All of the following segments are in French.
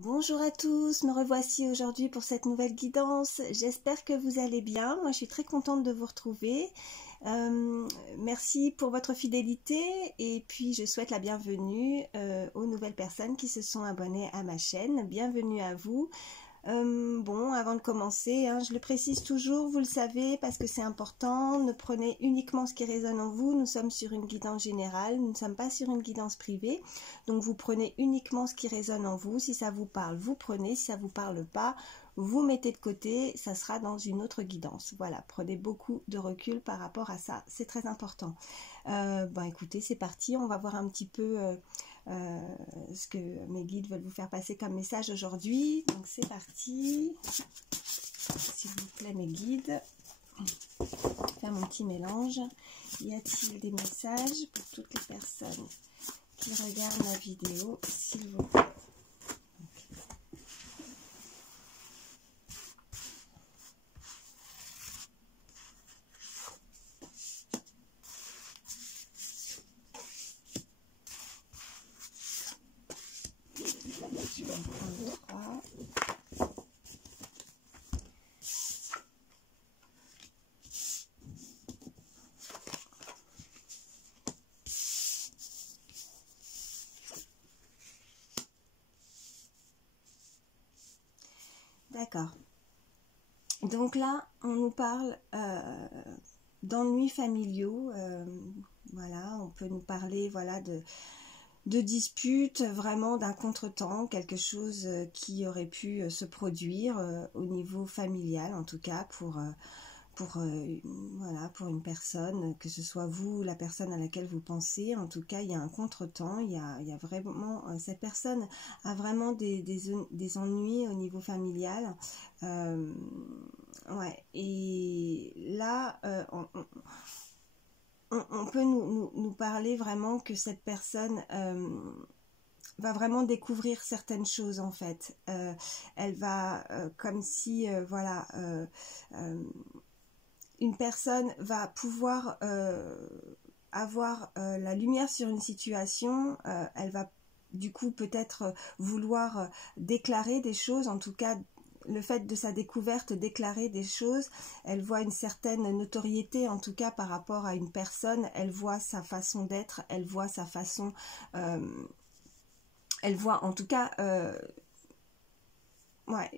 Bonjour à tous, me revoici aujourd'hui pour cette nouvelle guidance. J'espère que vous allez bien. Moi, je suis très contente de vous retrouver. Merci pour votre fidélité et puis je souhaite la bienvenue aux nouvelles personnes qui se sont abonnées à ma chaîne. Bienvenue à vous. Bon, avant de commencer, je le précise toujours, vous le savez, parce que c'est important, ne prenez uniquement ce qui résonne en vous. Nous sommes sur une guidance générale, nous ne sommes pas sur une guidance privée. Donc vous prenez uniquement ce qui résonne en vous. Si ça vous parle, vous prenez. Si ça vous parle pas, vous mettez de côté, ça sera dans une autre guidance. Voilà, prenez beaucoup de recul par rapport à ça, c'est très important. Bon, écoutez, c'est parti, on va voir un petit peu ce que mes guides veulent vous faire passer comme message aujourd'hui. Donc c'est parti, s'il vous plaît mes guides. Faire mon petit mélange. Y a-t-il des messages pour toutes les personnes qui regardent ma vidéo, s'il vous plaît? D'accord. Donc là, on nous parle d'ennuis familiaux. Voilà, on peut nous parler, voilà, de disputes, vraiment d'un contretemps, quelque chose qui aurait pu se produire au niveau familial, en tout cas voilà, pour une personne, que ce soit vous, la personne à laquelle vous pensez. En tout cas, il y a un contretemps, il y a vraiment, cette personne a vraiment des ennuis au niveau familial. Ouais, et là, on peut nous parler vraiment que cette personne va vraiment découvrir certaines choses en fait. Elle va, comme si, voilà, une personne va pouvoir avoir la lumière sur une situation, elle va du coup peut-être vouloir déclarer des choses, en tout cas le fait de sa découverte, déclarer des choses, elle voit une certaine notoriété en tout cas par rapport à une personne, elle voit sa façon d'être, elle voit sa façon, elle voit en tout cas ouais,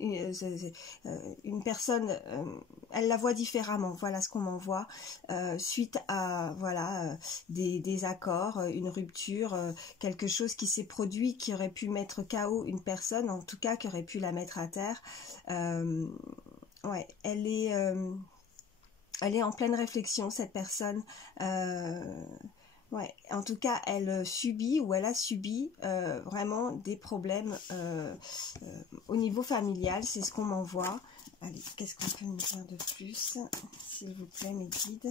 une personne, elle la voit différemment, voilà ce qu'on m'envoie, suite à voilà des accords, une rupture, quelque chose qui s'est produit, qui aurait pu mettre KO une personne, en tout cas qui aurait pu la mettre à terre. Ouais, elle est en pleine réflexion, cette personne. Ouais, en tout cas, elle subit ou elle a subi vraiment des problèmes au niveau familial, c'est ce qu'on m'envoie. Allez, qu'est-ce qu'on peut me dire de plus, s'il vous plaît, mes guides?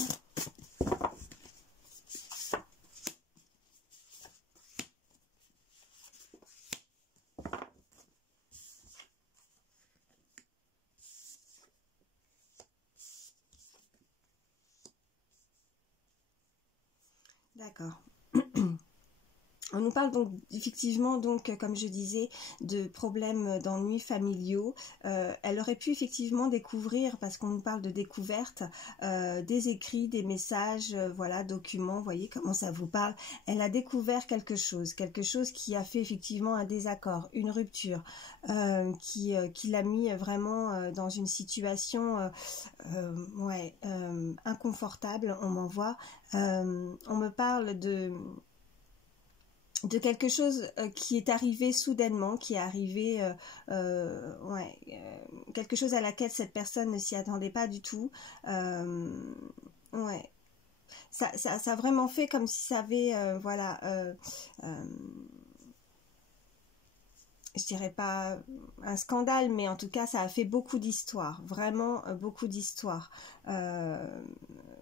D'accord. On nous parle donc effectivement, donc comme je disais, de problèmes d'ennuis familiaux. Elle aurait pu effectivement découvrir, parce qu'on nous parle de découverte, des écrits, des messages, voilà, documents, vous voyez comment ça vous parle. Elle a découvert quelque chose qui a fait effectivement un désaccord, une rupture, qui l'a mis vraiment dans une situation ouais, inconfortable, on m'envoie. On me parle de quelque chose qui est arrivé soudainement, qui est arrivé, ouais, quelque chose à laquelle cette personne ne s'y attendait pas du tout. Ouais, ça a vraiment fait comme si ça avait, voilà, je dirais pas un scandale, mais en tout cas ça a fait beaucoup d'histoires, vraiment beaucoup d'histoires.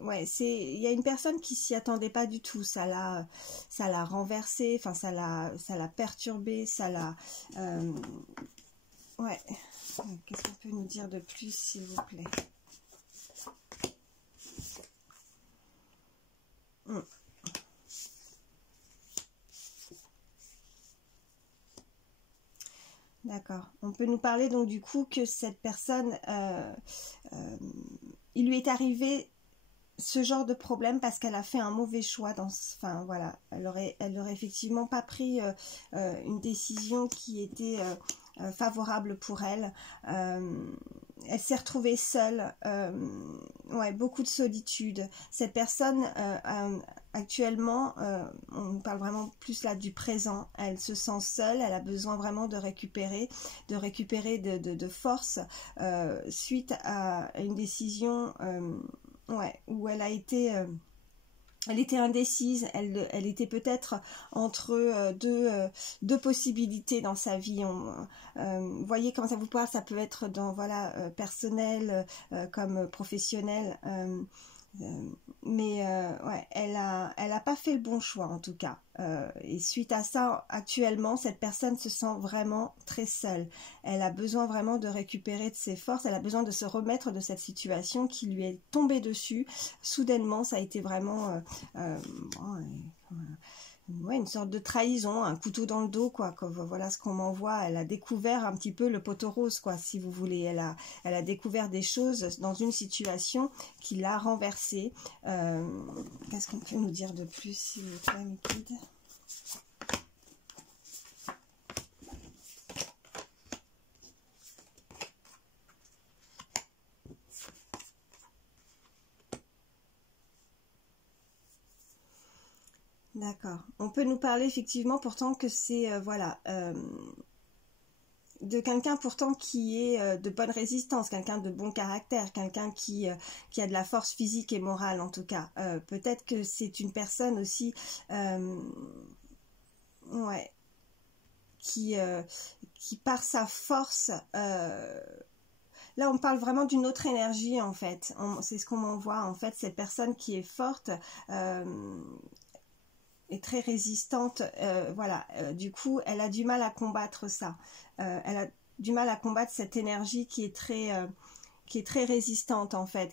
Ouais, il y a une personne qui s'y attendait pas du tout, ça l'a renversé, enfin ça l'a perturbé, ça l'a, ouais. Qu'est-ce qu'on peut nous dire de plus, s'il vous plaît? D'accord. On peut nous parler donc du coup que cette personne, il lui est arrivé ce genre de problème parce qu'elle a fait un mauvais choix enfin voilà, elle aurait effectivement pas pris une décision qui était favorable pour elle. Elle s'est retrouvée seule, ouais, beaucoup de solitude. Cette personne actuellement, on parle vraiment plus là du présent, elle se sent seule, elle a besoin vraiment de récupérer de force suite à une décision ouais, où elle était indécise, elle était peut-être entre deux possibilités dans sa vie. Vous voyez comment ça vous parle, ça peut être dans voilà personnel comme professionnel. Mais ouais, elle a pas fait le bon choix en tout cas. Et suite à ça, actuellement, cette personne se sent vraiment très seule. Elle a besoin vraiment de récupérer de ses forces. Elle a besoin de se remettre de cette situation qui lui est tombée dessus. Soudainement, ça a été vraiment ouais, une sorte de trahison, un couteau dans le dos, quoi. Voilà ce qu'on m'envoie. Elle a découvert un petit peu le poteau rose, quoi, si vous voulez. Elle a découvert des choses dans une situation qui l'a renversée. Qu'est-ce qu'on peut nous dire de plus, s'il vous plaît, mes guides ? D'accord. On peut nous parler effectivement pourtant que c'est voilà de quelqu'un pourtant qui est de bonne résistance, quelqu'un de bon caractère, quelqu'un qui a de la force physique et morale en tout cas. Peut-être que c'est une personne aussi ouais, qui par sa force là, on parle vraiment d'une autre énergie, en fait. C'est ce qu'on m'envoie, en fait. Cette personne qui est forte est très résistante. Voilà. Du coup, elle a du mal à combattre ça. Elle a du mal à combattre cette énergie qui est très résistante, en fait.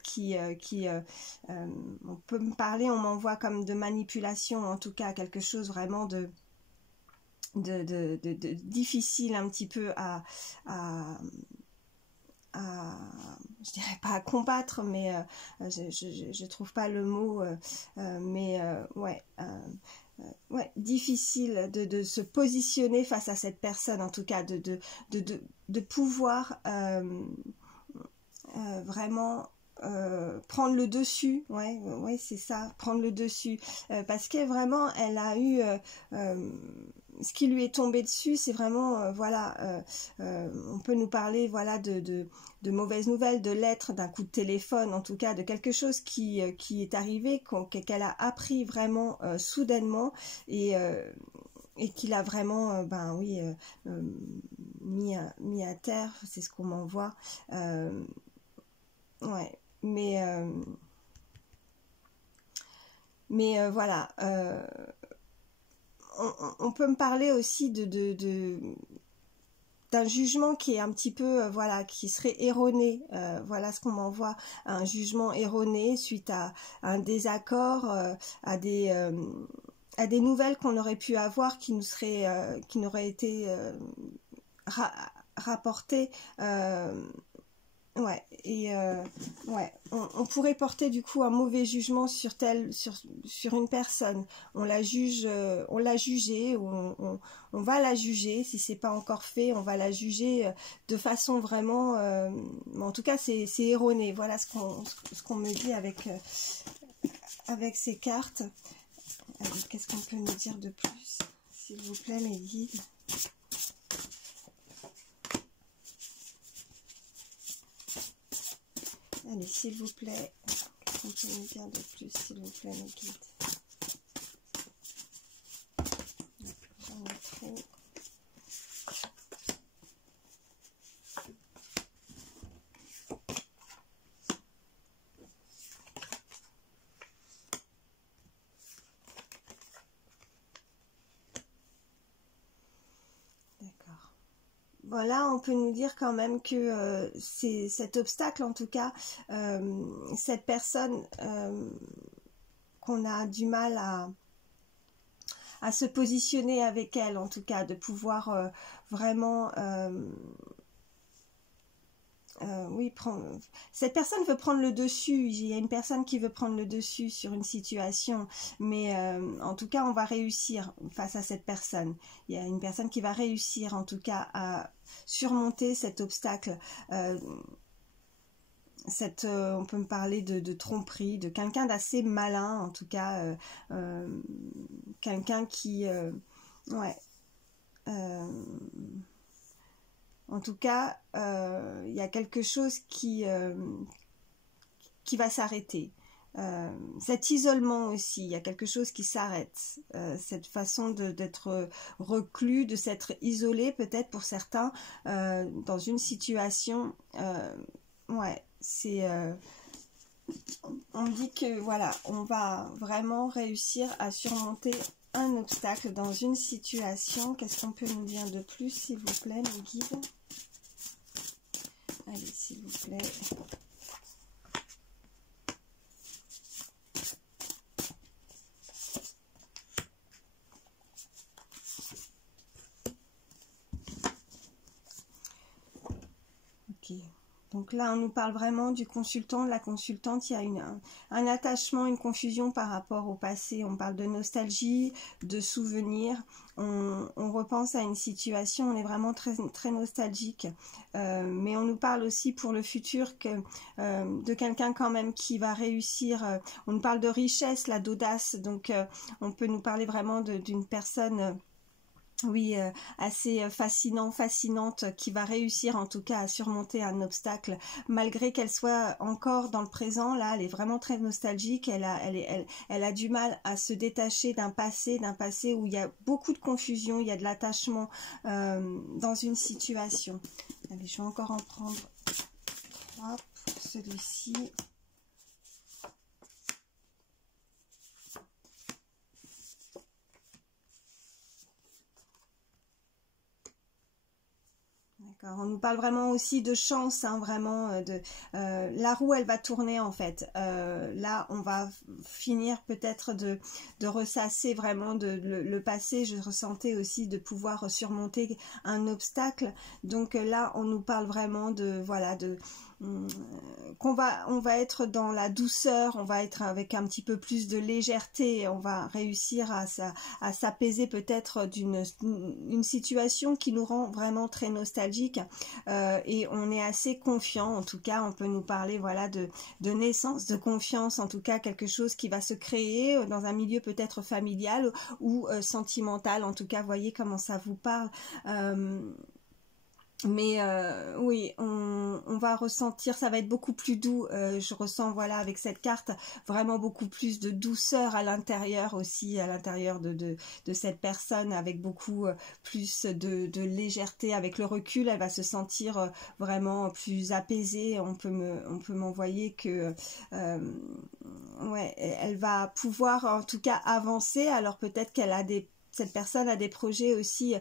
On peut me parler, on m'envoie comme de manipulation, en tout cas, quelque chose vraiment de difficile un petit peu je dirais pas à combattre, mais je trouve pas le mot, mais ouais, difficile de se positionner face à cette personne, en tout cas, de pouvoir vraiment prendre le dessus, ouais, c'est ça, prendre le dessus, parce que vraiment, elle a eu ce qui lui est tombé dessus, c'est vraiment, voilà, on peut nous parler, voilà, de mauvaises nouvelles, de lettres, d'un coup de téléphone, en tout cas, de quelque chose qui est arrivé, qu'elle a appris vraiment soudainement, et qu'il a vraiment, ben oui, mis à terre, c'est ce qu'on m'envoie, ouais, mais voilà, on peut me parler aussi d'un jugement qui est un petit peu, voilà, qui serait erroné, voilà ce qu'on m'envoie, un jugement erroné suite à un désaccord, à des nouvelles qu'on aurait pu avoir qui n'auraient été rapportées, ouais, et ouais, on pourrait porter du coup un mauvais jugement sur une personne. On la juge, on l'a jugée, ou on va la juger, si c'est pas encore fait, on va la juger de façon vraiment, en tout cas c'est erroné. Voilà ce qu'on me dit avec ces cartes. Qu'est-ce qu'on peut nous dire de plus, s'il vous plaît, mes guides? Allez, s'il vous plaît, qu'est-ce qu'on peut nous dire de plus, s'il vous plaît, mes guides? J'en ai trop. D'accord. Voilà, on peut nous dire quand même que c'est cet obstacle, en tout cas, cette personne qu'on a du mal à se positionner avec elle, en tout cas, de pouvoir vraiment... oui, cette personne veut prendre le dessus. Il y a une personne qui veut prendre le dessus sur une situation, mais en tout cas, on va réussir face à cette personne. Il y a une personne qui va réussir, en tout cas, à surmonter cet obstacle. On peut me parler de tromperie, de quelqu'un d'assez malin, en tout cas, quelqu'un qui... ouais. En tout cas, il y a quelque chose qui va s'arrêter. Cet isolement aussi, il y a quelque chose qui s'arrête. Cette façon d'être reclus, de s'être isolé peut-être pour certains dans une situation. Ouais, c'est... on dit que voilà, on va vraiment réussir à surmonter un obstacle dans une situation. Qu'est-ce qu'on peut nous dire de plus, s'il vous plaît, mes guides? Allez, s'il vous plaît. Ok. Donc là, on nous parle vraiment du consultant, de la consultante. Il y a un attachement, une confusion par rapport au passé. On parle de nostalgie, de souvenirs. On repense à une situation, on est vraiment très, très nostalgique. Mais on nous parle aussi pour le futur de quelqu'un quand même qui va réussir. On nous parle de richesse, là, d'audace. Donc, on peut nous parler vraiment d'une personne... oui, assez fascinante, qui va réussir en tout cas à surmonter un obstacle, malgré qu'elle soit encore dans le présent. Là, elle est vraiment très nostalgique, elle a du mal à se détacher d'un passé où il y a beaucoup de confusion, il y a de l'attachement dans une situation. Allez, je vais encore en prendre 3 pour celui-ci. On nous parle vraiment aussi de chance, hein, vraiment, la roue, elle va tourner en fait. Là, on va finir peut-être de ressasser vraiment le passé. Je ressentais aussi de pouvoir surmonter un obstacle. Donc là, on nous parle vraiment de, voilà, on va être dans la douceur, on va être avec un petit peu plus de légèreté, on va réussir à s'apaiser peut-être d'une situation qui nous rend vraiment très nostalgique, et on est assez confiant. En tout cas, on peut nous parler, voilà, de naissance, de confiance, en tout cas quelque chose qui va se créer dans un milieu peut-être familial ou sentimental. En tout cas, voyez comment ça vous parle. Mais oui, on va ressentir, ça va être beaucoup plus doux. Je ressens, voilà, avec cette carte, vraiment beaucoup plus de douceur à l'intérieur aussi, à l'intérieur de cette personne, avec beaucoup plus de légèreté. Avec le recul, elle va se sentir vraiment plus apaisée. On peut m'envoyer que ouais, elle va pouvoir en tout cas avancer. Alors peut-être qu'elle a cette personne a des projets aussi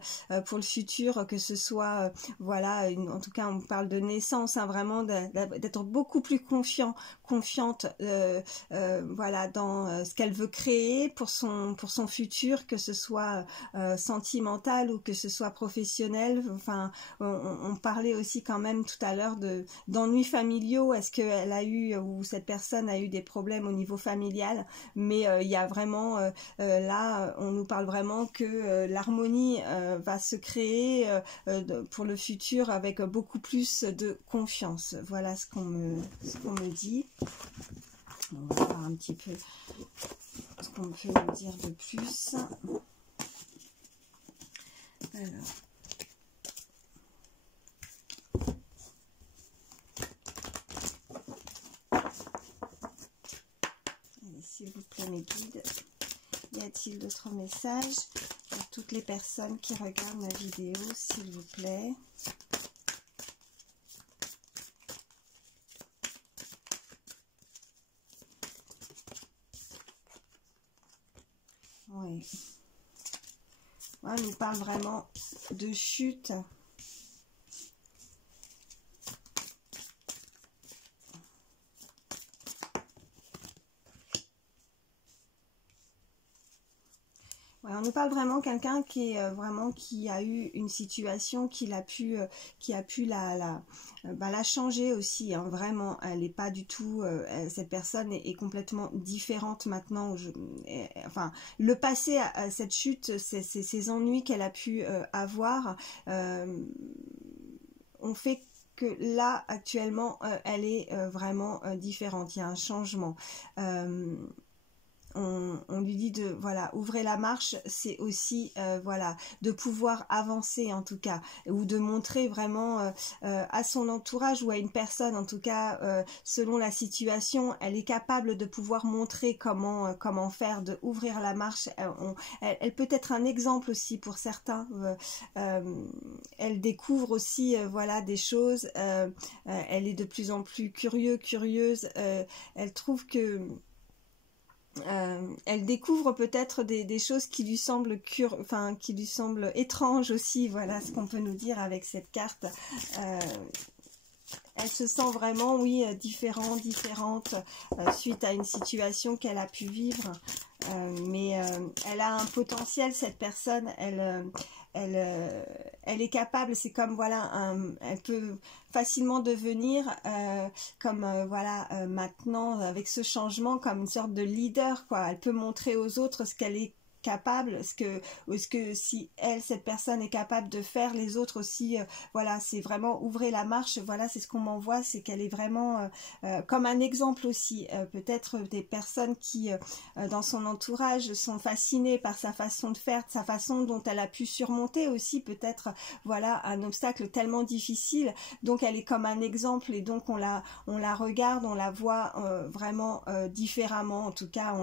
pour le futur, que ce soit, voilà, en tout cas on parle de naissance, hein, vraiment d'être beaucoup plus confiante, voilà, dans ce qu'elle veut créer pour son futur, que ce soit sentimental ou que ce soit professionnel. Enfin, on parlait aussi quand même tout à l'heure d'ennuis familiaux. Est-ce qu'elle a eu, ou cette personne a eu des problèmes au niveau familial? Mais il y a vraiment, là, on nous parle vraiment que l'harmonie va se créer pour le futur avec beaucoup plus de confiance. Voilà ce qu'on me dit. On va voir un petit peu ce qu'on peut me dire de plus. Alors. Allez, s'il vous plaît, mes guides. Y a-t-il d'autres messages pour toutes les personnes qui regardent ma vidéo, s'il vous plaît? Oui. On nous parle vraiment de chute. On nous parle vraiment quelqu'un qui est vraiment qui a eu une situation qui a pu la changer aussi, hein, vraiment. Elle n'est pas du tout cette personne est complètement différente maintenant. Enfin, le passé, cette chute, ces ennuis qu'elle a pu avoir ont fait que là actuellement elle est vraiment différente. Il y a un changement. On lui dit de voilà, ouvrez la marche, c'est aussi voilà, de pouvoir avancer en tout cas, ou de montrer vraiment à son entourage ou à une personne en tout cas, selon la situation, elle est capable de pouvoir montrer comment faire, de ouvrir la marche. Elle peut être un exemple aussi pour certains. Elle découvre aussi voilà, des choses. Elle est de plus en plus curieuse. Elle trouve que elle découvre peut-être des choses qui lui semblent qui lui semblent étranges aussi. Voilà ce qu'on peut nous dire avec cette carte. Elle se sent vraiment, oui, différente suite à une situation qu'elle a pu vivre. Mais elle a un potentiel, cette personne. Elle est capable, c'est comme voilà, elle peut facilement devenir comme voilà maintenant avec ce changement comme une sorte de leader, quoi. Elle peut montrer aux autres ce qu'elle est capable, ce que si cette personne est capable de faire, les autres aussi, voilà, c'est vraiment ouvrir la marche. Voilà, c'est ce qu'on m'envoie, c'est qu'elle est vraiment comme un exemple aussi. Peut-être des personnes qui dans son entourage sont fascinées par sa façon de faire, sa façon dont elle a pu surmonter aussi peut-être voilà un obstacle tellement difficile. Donc elle est comme un exemple et donc on la regarde, on la voit vraiment différemment. En tout cas,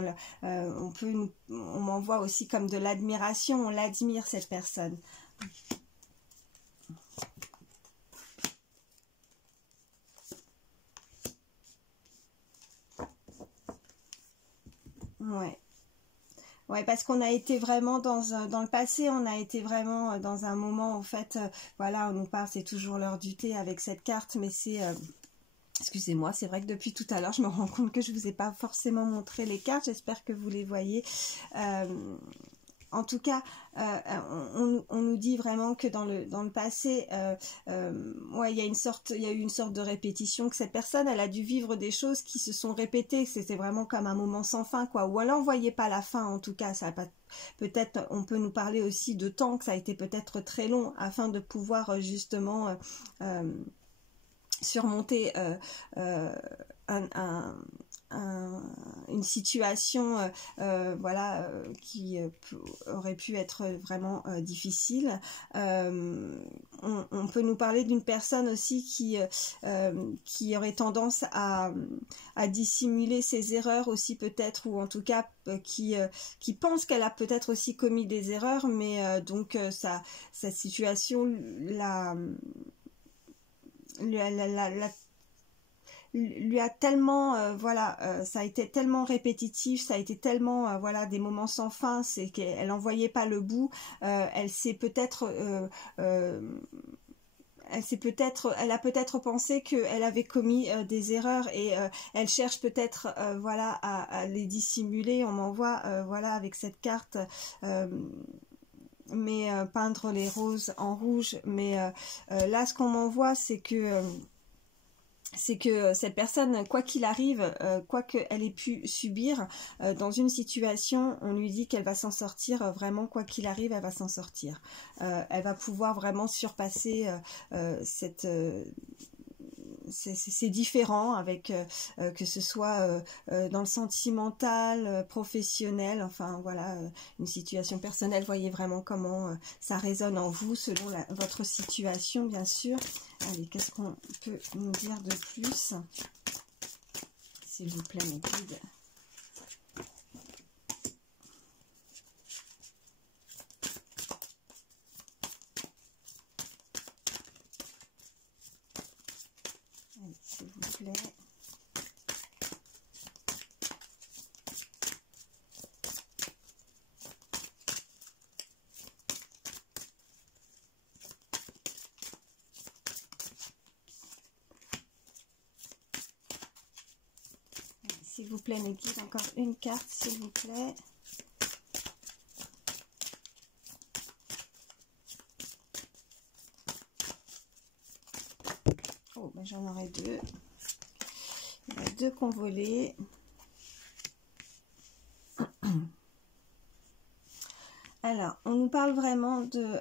on m'envoie aussi comme de l'admiration, on l'admire cette personne. Ouais. Ouais, parce qu'on a été vraiment dans le passé, on a été vraiment dans un moment, en fait, voilà, on nous parle, c'est toujours l'heure du thé avec cette carte, mais c'est... excusez-moi, c'est vrai que depuis tout à l'heure, je me rends compte que je ne vous ai pas forcément montré les cartes, j'espère que vous les voyez. En tout cas, on nous dit vraiment que dans le passé, ouais, il y a eu une sorte de répétition, que cette personne, elle a dû vivre des choses qui se sont répétées, c'était vraiment comme un moment sans fin, quoi. Ou alors, on voyait pas la fin, en tout cas, ça a pas. Peut-être, on peut nous parler aussi de temps, que ça a été peut-être très long, afin de pouvoir justement surmonter une situation voilà qui aurait pu être vraiment difficile. On peut nous parler d'une personne aussi qui aurait tendance à dissimuler ses erreurs aussi peut-être, ou en tout cas qui pense qu'elle a peut-être aussi commis des erreurs, mais donc sa situation lui a tellement voilà, ça a été tellement répétitif, ça a été tellement voilà, des moments sans fin, c'est qu'elle n'en voyait pas le bout. Elle s'est peut-être elle a peut-être pensé qu'elle avait commis des erreurs et elle cherche peut-être voilà à les dissimuler. On m'envoie voilà avec cette carte mais peindre les roses en rouge, mais là ce qu'on m'envoie c'est que cette personne, quoi qu'il arrive, quoi qu'elle ait pu subir dans une situation, on lui dit qu'elle va s'en sortir, vraiment quoi qu'il arrive, elle va s'en sortir. Elle va pouvoir vraiment surpasser cette... c'est différent avec que ce soit dans le sentimental, professionnel, enfin voilà, une situation personnelle. Voyez vraiment comment ça résonne en vous selon votre situation, bien sûr. Allez, qu'est-ce qu'on peut nous dire de plus, s'il vous plaît, mes guides? Allez, s'il vous plaît. S'il vous plaît, mes guides, encore une carte, s'il vous plaît. Oh, ben j'en aurai deux. Il y en a deux qu'on volait. Alors, on nous parle vraiment de...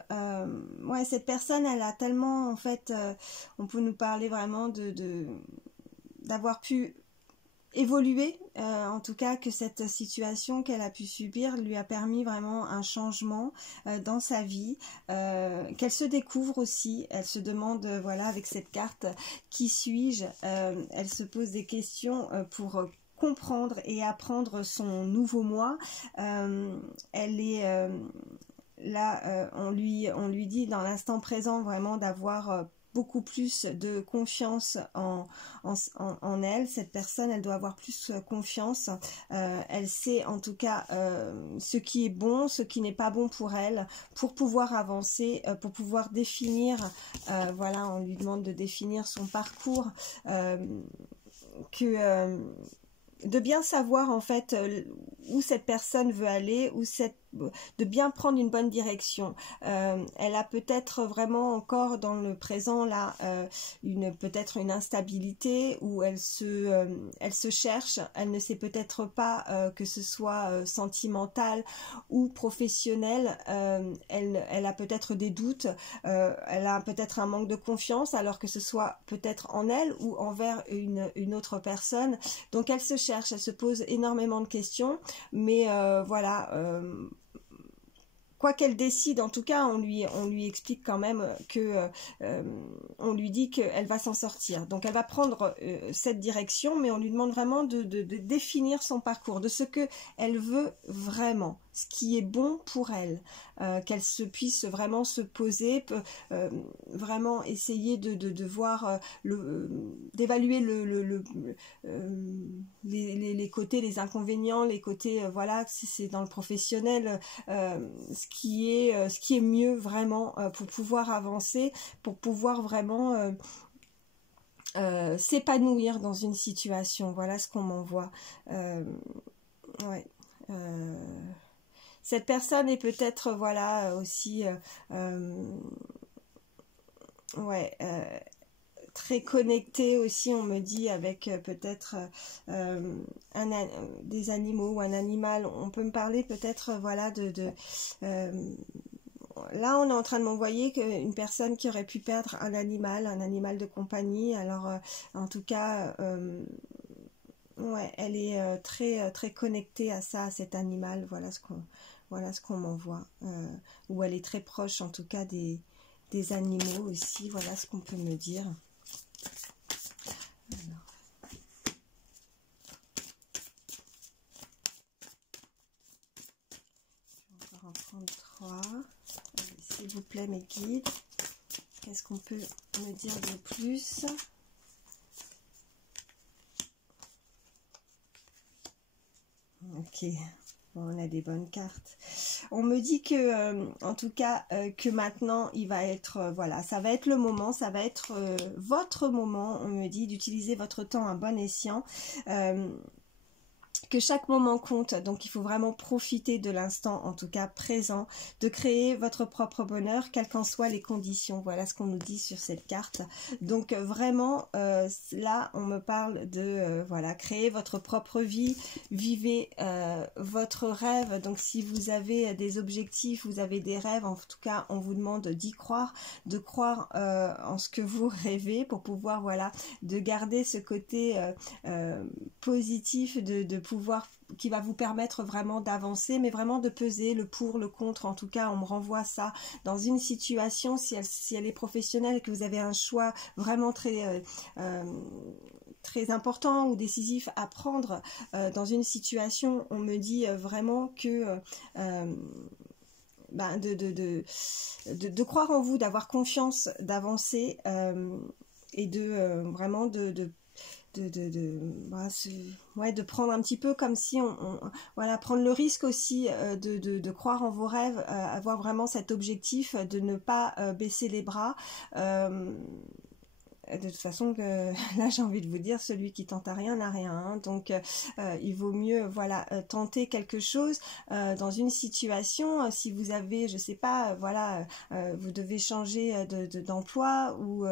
ouais, cette personne, elle a tellement, en fait, on peut nous parler vraiment d'avoir pu évoluer, en tout cas que cette situation qu'elle a pu subir lui a permis vraiment un changement dans sa vie, qu'elle se découvre aussi, elle se demande, voilà, avec cette carte, qui suis-je, elle se pose des questions pour comprendre et apprendre son nouveau moi. Elle est là, on lui dit dans l'instant présent vraiment d'avoir beaucoup plus de confiance en elle. Cette personne, elle doit avoir plus confiance. Elle sait en tout cas ce qui est bon, ce qui n'est pas bon pour elle, pour pouvoir avancer, pour pouvoir définir, voilà, on lui demande de définir son parcours, de bien savoir en fait où cette personne veut aller, de bien prendre une bonne direction. Elle a peut-être vraiment encore dans le présent là peut-être une instabilité où elle se cherche, elle ne sait peut-être pas que ce soit sentimental ou professionnel, elle a peut-être des doutes, elle a peut-être un manque de confiance alors que ce soit peut-être en elle ou envers une autre personne. Donc elle se cherche, elle se pose énormément de questions, mais voilà, quoi qu'elle décide, en tout cas, on lui explique quand même que on lui dit qu'elle va s'en sortir. Donc elle va prendre cette direction, mais on lui demande vraiment de définir son parcours, de ce que elle veut vraiment, ce qui est bon pour elle, qu'elle puisse vraiment se poser, vraiment essayer de voir, d'évaluer les côtés, les inconvénients, les côtés, voilà, si c'est dans le professionnel, ce qui est mieux vraiment pour pouvoir avancer, pour pouvoir vraiment s'épanouir dans une situation. Voilà ce qu'on m'envoie. Ouais. Cette personne est peut-être, voilà, aussi ouais, très connectée aussi, on me dit, avec peut-être des animaux ou un animal. On peut me parler peut-être, voilà, là, on est en train de m'envoyer une personne qui aurait pu perdre un animal de compagnie. Alors, en tout cas, ouais, elle est très connectée à ça, à cet animal. Voilà ce qu'on m'envoie. Ou elle est très proche, en tout cas, des animaux aussi. Voilà ce qu'on peut me dire. Alors. Je vais encore en prendre 3. S'il vous plaît, mes guides, qu'est-ce qu'on peut me dire de plus? Ok, bon, on a des bonnes cartes. On me dit que, en tout cas, que maintenant, il va être, voilà, ça va être le moment, ça va être votre moment, on me dit, d'utiliser votre temps à bon escient. Que chaque moment compte, donc il faut vraiment profiter de l'instant, en tout cas présent, de créer votre propre bonheur, quelles qu'en soient les conditions. Voilà ce qu'on nous dit sur cette carte. Donc vraiment, là, on me parle de, voilà, créer votre propre vie, vivez votre rêve. Donc si vous avez des objectifs, vous avez des rêves, en tout cas, on vous demande d'y croire, de croire en ce que vous rêvez pour pouvoir, voilà, de garder ce côté positif, de pouvoir, qui va vous permettre vraiment d'avancer, mais vraiment de peser le pour, le contre. En tout cas, on me renvoie ça dans une situation, si elle est professionnelle et que vous avez un choix vraiment très important ou décisif à prendre dans une situation, on me dit vraiment que ben de croire en vous, d'avoir confiance, d'avancer et vraiment ouais, de prendre un petit peu comme si voilà, prendre le risque aussi de croire en vos rêves, avoir vraiment cet objectif, de ne pas baisser les bras, de toute façon, là j'ai envie de vous dire, celui qui tente à rien n'a rien, hein. Donc il vaut mieux voilà tenter quelque chose dans une situation. Si vous avez, je sais pas, voilà, vous devez changer d'emploi ou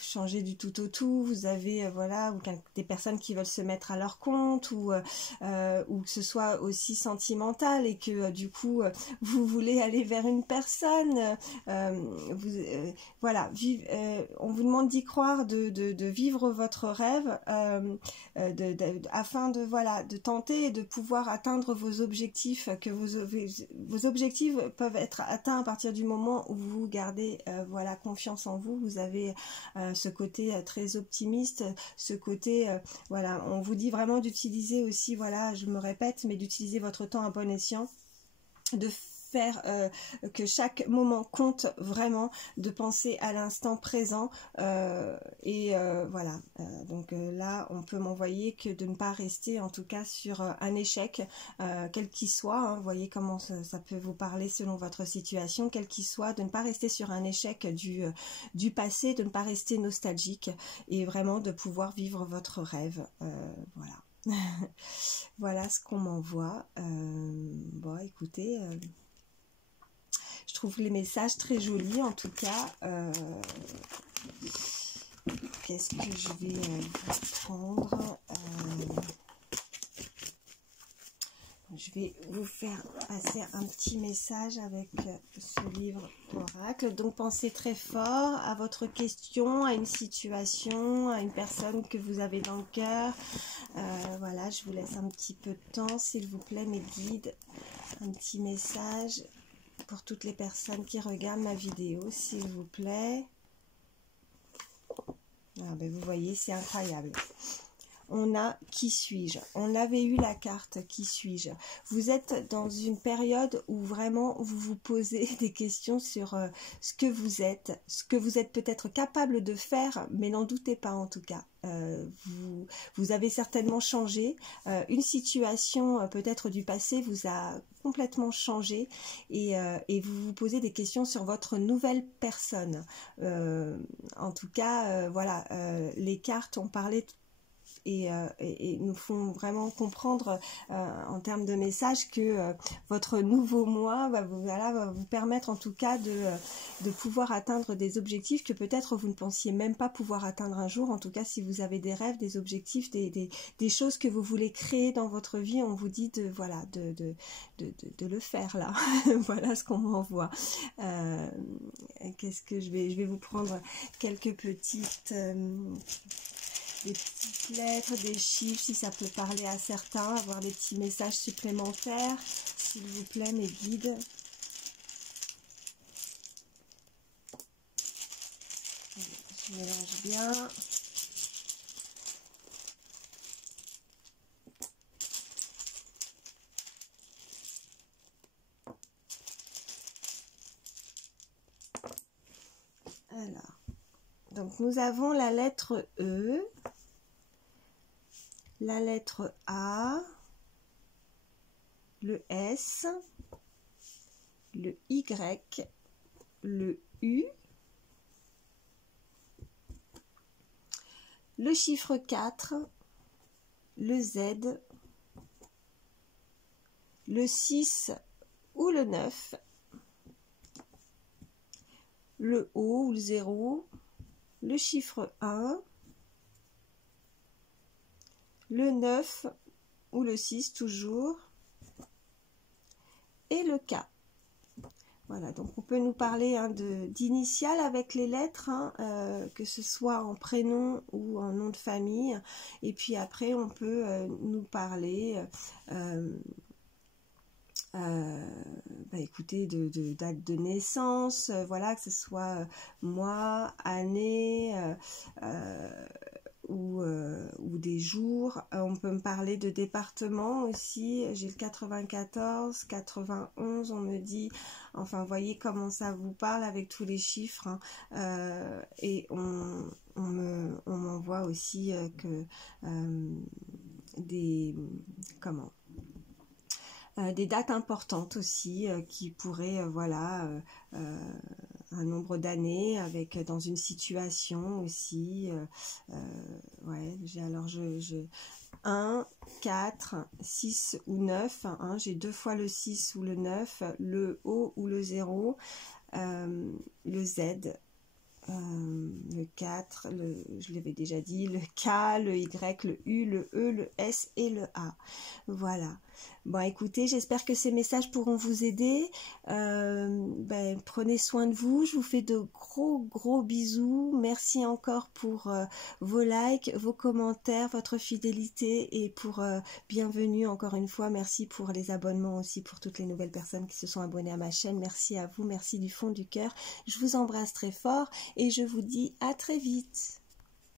changer du tout au tout. Vous avez voilà, ou des personnes qui veulent se mettre à leur compte, ou que ce soit aussi sentimental et que du coup vous voulez aller vers une personne. Voilà, on vous demande d'y croire, de vivre votre rêve, afin de voilà, de tenter et de pouvoir atteindre vos objectifs, que vos objectifs peuvent être atteints à partir du moment où vous gardez voilà, confiance en vous. Vous avez ce côté très optimiste, ce côté voilà, on vous dit vraiment d'utiliser aussi, voilà, je me répète, mais d'utiliser votre temps à bon escient, de faire que chaque moment compte vraiment, de penser à l'instant présent, voilà, donc là on peut m'envoyer que de ne pas rester en tout cas sur un échec, quel qu'il soit, hein. Vous voyez comment ça peut vous parler selon votre situation, quel qu'il soit, de ne pas rester sur un échec du passé, de ne pas rester nostalgique et vraiment de pouvoir vivre votre rêve, voilà. Voilà ce qu'on m'envoie. Bon, écoutez, je trouve les messages très jolis en tout cas. Qu'est-ce que je vais prendre? Je vais vous faire passer un petit message avec ce livre d'oracle. Donc pensez très fort à votre question, à une situation, à une personne que vous avez dans le cœur. Voilà, je vous laisse un petit peu de temps, s'il vous plaît, mes guides. Un petit message pour toutes les personnes qui regardent ma vidéo, s'il vous plaît. Ah ben vous voyez, c'est incroyable. On a qui suis-je? On avait eu la carte qui suis-je? Vous êtes dans une période où vraiment vous vous posez des questions sur ce que vous êtes peut-être capable de faire, mais n'en doutez pas en tout cas. Vous avez certainement changé, une situation peut-être du passé vous a complètement changé, et vous vous posez des questions sur votre nouvelle personne. En tout cas, voilà, les cartes ont parlé et nous font vraiment comprendre en termes de message que votre nouveau moi va vous permettre en tout cas de pouvoir atteindre des objectifs que peut-être vous ne pensiez même pas pouvoir atteindre un jour. En tout cas, si vous avez des rêves, des objectifs, des choses que vous voulez créer dans votre vie, on vous dit de le faire là. Voilà ce qu'on m'envoie. Qu'est-ce que je vais vous prendre quelques petites... des petites lettres, des chiffres, si ça peut parler à certains, avoir des petits messages supplémentaires, s'il vous plaît, mes guides. Je mélange bien. Alors, donc nous avons la lettre E, la lettre A, le S, le Y, le U, le chiffre 4, le Z, le 6 ou le 9, le O ou le 0, le chiffre 1, le 9 ou le 6 toujours, et le K. Voilà, donc on peut nous parler d'initiales avec les lettres, que ce soit en prénom ou en nom de famille, et puis après on peut nous parler écoutez, de date de naissance, voilà, que ce soit mois, année, ou des jours. On peut me parler de département aussi, j'ai le 94, 91, on me dit, enfin voyez comment ça vous parle avec tous les chiffres, hein. Et on m'envoie aussi que des dates importantes aussi qui pourraient voilà un nombre d'années, avec dans une situation aussi. Ouais, alors 1, 4, 6 ou 9. Hein, j'ai 2 fois le 6 ou le 9, le O ou le 0, le Z. Le 4, je l'avais déjà dit, le K, le Y, le U, le E, le S et le A. Voilà. Bon, écoutez, j'espère que ces messages pourront vous aider. Prenez soin de vous. Je vous fais de gros bisous. Merci encore pour vos likes, vos commentaires, votre fidélité et pour bienvenue encore une fois. Merci pour les abonnements aussi, pour toutes les nouvelles personnes qui se sont abonnées à ma chaîne. Merci à vous. Merci du fond du cœur. Je vous embrasse très fort et je vous dis à très vite.